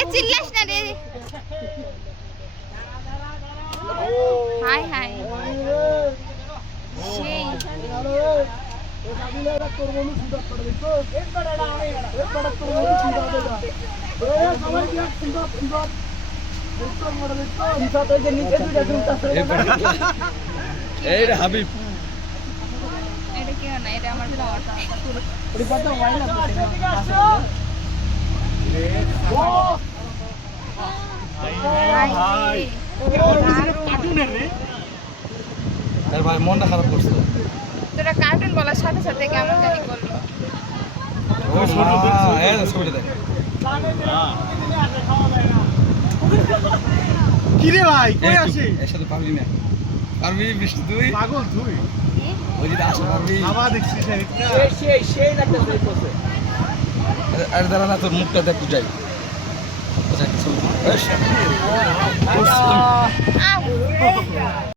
এ চিল্লাস না রে। High high সেই এই হাবিব এটা কি না, এটা আমার জন্য আরে ভাই মনটা খারাপ করছে। তোরা কার্টুন বলার সাথে সাথে কেমন জানি করলো। ও এই ছবিটা দেখ। কি রে ভাই কই আসি এর সাথে পারবি না, পারবি বৃষ্টি তুই পাগল তুই ওই যে আসা পারবি। আবার দেখছিস সেই একটা সেই করছে। আরে দাঁড়া না, তোর মুখটা দেখ যাই। আচ্ছা ছবি আহ